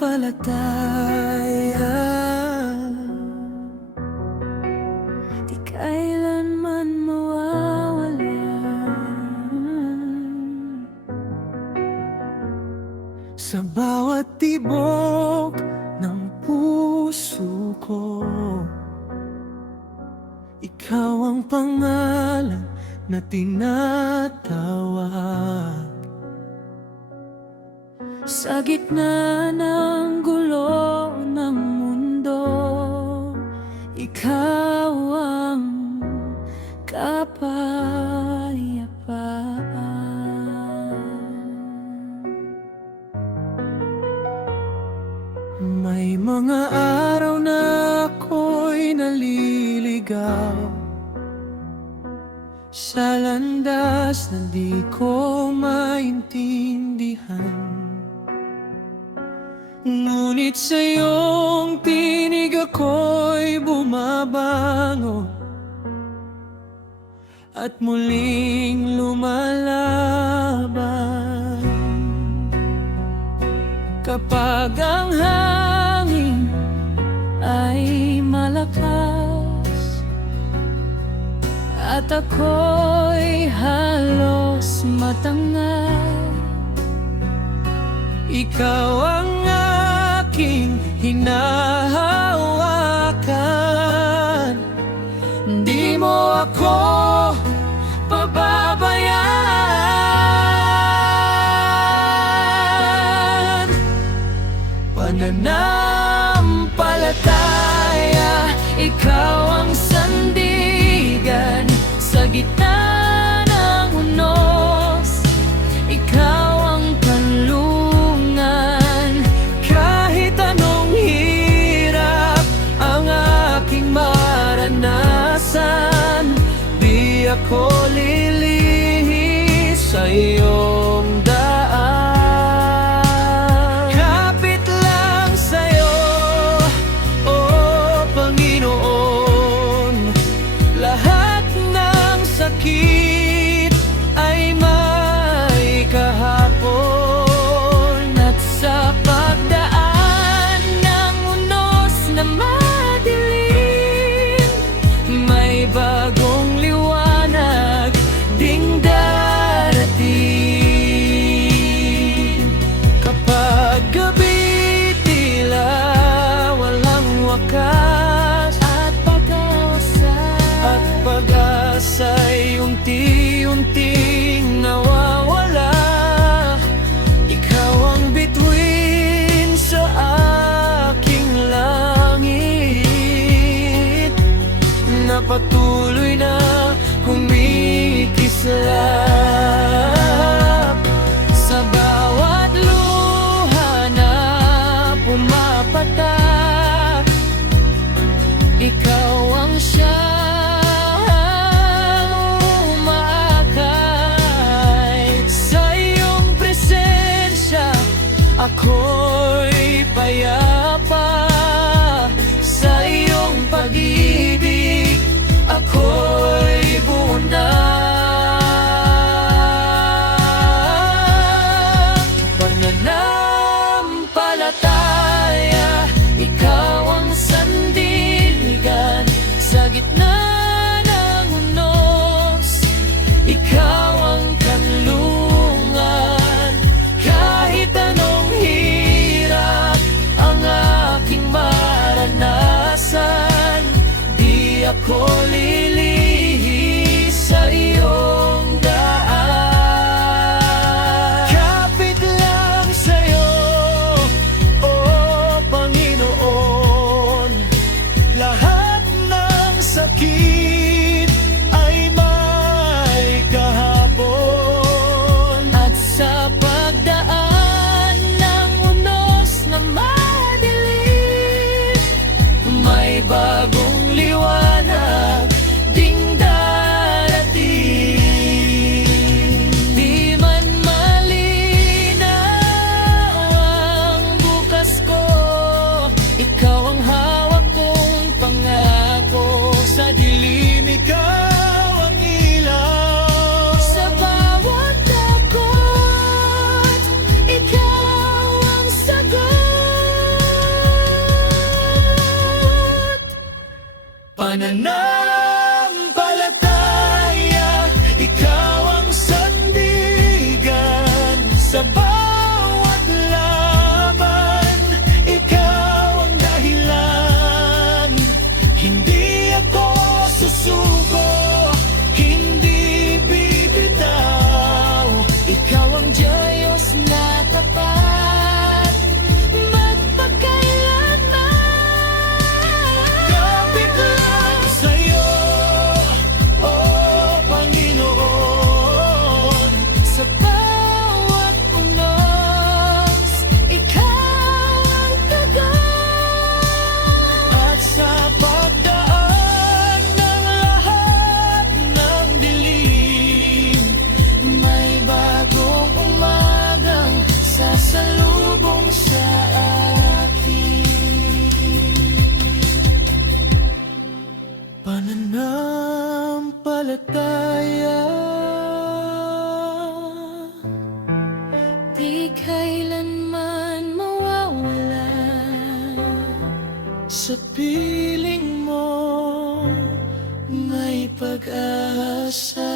pananampalataya, di kailanman mawawala. Sa bawat tibok ng puso ko, ikaw ang pangalan na tinatawag. Sa gitna ng gulo ng mundo, ikaw ang kapayapaan. May mga araw na ako'y naliligaw sa landas na di ko maintindihan. Ngunit sa iyong tinig ako'y bumabango at muling lumalaban. Kapag ang hangin ay malakas at ako'y halos matangay, ikaw ang aking hinahawakan. Di mo ako pababayaan. Pananampalataya, ikaw ang sandigan sa gitna ng unos, ikaw ang kanlungan. Kahit anong hirap ang aking maranasan, di ako lilihis sa iyong daan. Kapit lang sa'yo, O Panginoon, lahat ng sakit ay may kahapon. At sa pagdaan ng unos na madilim, may bagong liwanag ding darating. Kapag gabi tila walang wakas, at pag-asa'y unti-unting nawawala, ikaw ang bituin sa aking langit na patuloy na kumikislap. Sa bawat luha na pumapatak, ikaw ang siyang umaakay. Sa iyong presensya ako'y payapa, sa iyong pag-ibig ako'y buo na. sa piling mo may pag-asa.